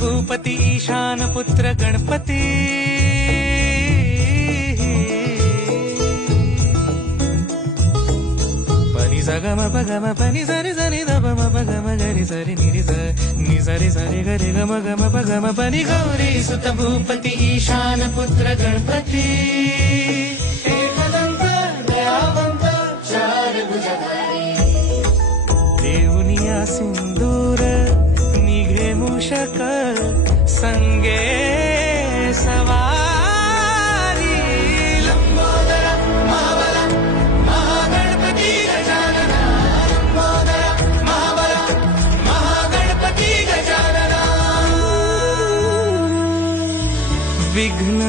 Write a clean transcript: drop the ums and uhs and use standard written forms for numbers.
भूपती ईशान पुत्र गणपती पनी सगम पगम पनी सरी सरी दब पगम गरी सरी निरी नि सरी सरी गरी गम गम पगम पनी गौरी सुत भूपती ईशान पुत्र गणपती एकदंत दयावंत चार भुजधारी देऊनिया सिंदूर निघे मूषक संगे सवारी लंबोदर महाबला महागणपती गजानना लंबोदर महाबला महागणपती गजानना विघ्न